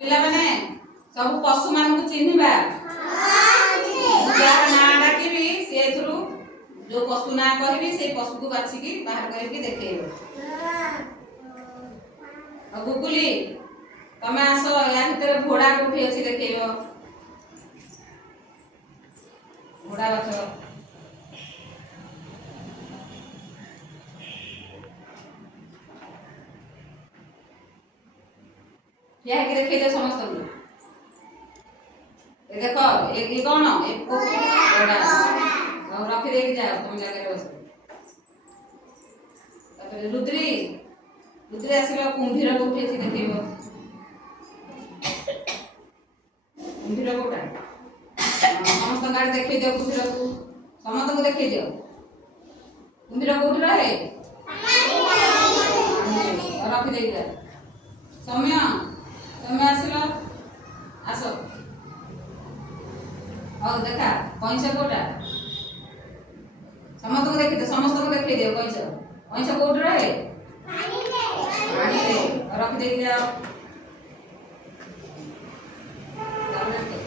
पिला माने सब पशु मान को चिन्हिबा यार ना डाकिबी से थ्रू जो पशु ना कहबी से पशु को बाछी बाहर करके देखेइबो। और गुगुली तमे आसो या भीतर घोड़ा कोठी अछि देखेइबो। घोड़ा बाछ क्या है देखिए दे समस्त को ए देखो एक कौन एक घोड़ा और रख दे के जाओ तुम जगह बस। तब रुद्री रुद्री आसीबा कुंभीर को उठे देखिबो। कुंभीर कोटा समस्त गाड़ी देखि दियो कुंभीर को समस्त को देखि दियो। कुंभीर कोठी रहे और रख दे के जा समय समय आसलो आसो और देखा कइंछ कोटा समस्त को देखि दे समस्त को देखि दियो। कइंछ कइंछ कोठी रहे पानी रे और रख दे के जाओ।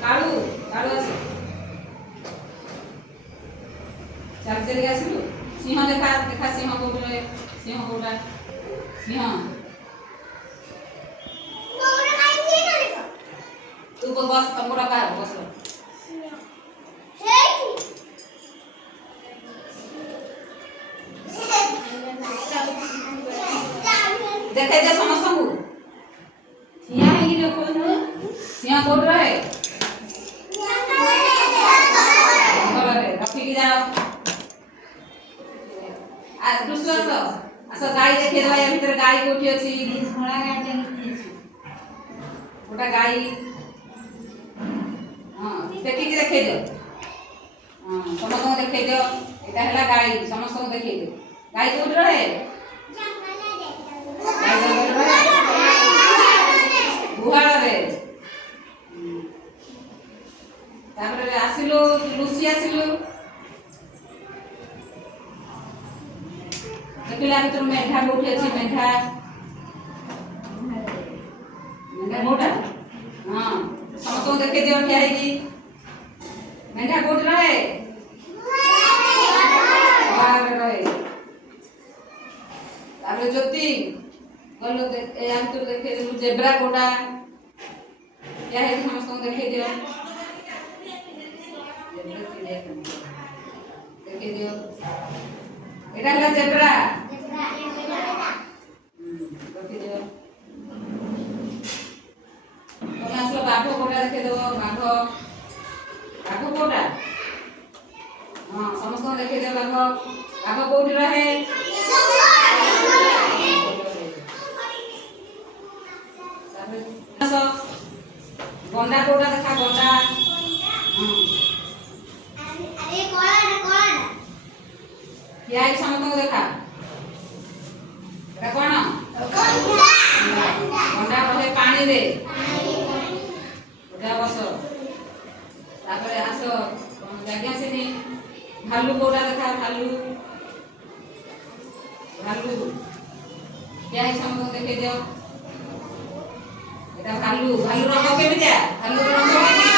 कालू कालू आसो चल चल आसलु सिंह देखा देखा सिंह कोठी रहे सिंह कोटा सिंह तू को बस तमोड़ा का बस देखे दे समस्त को सिंह ही देखो सिंह कोड रहे बोले रखी के जाओ। आज दूसरा आसो गाय देखे दो या भीतर गाय कोठी अछि घोड़ा गाय गोटा गाय हाँ देखी के देखे दो। हाँ समस्त को देखे दो एटा हला गाय समस्त को देखे दो। गाय कोड रहे गुहाल रे तापर आसिलो लुसी आसिलो देखिला भीतर मेढा कोठी अछि मेढा मेढा मोटा हाँ समस्त को देखे दियो क्या है जी मेढा कोठी रहे बाहर रहे तापर ज्योति बोलो ए हम तो देखे दे जेब्रा कोटा क्या है समस्त को देखे दियो। देखे दियो एटा हला जेब्रा देखे दियो। तुम आसलो बाघ कोटा देखे दो बाघ बाघ कोटा हाँ समस्त को देखे दियो। बाघ कोठी रहे गंडा कोटा देखा गंडा अरे कौन क्या है समस्त को देखा एटा कौन गंडा रहे पानी रे उठा बस तापर आसो जगह से भालू कोटा देखा भालू भालू क्या है समस्त को देखे दियो। भालू भालू रंग के भालू रंग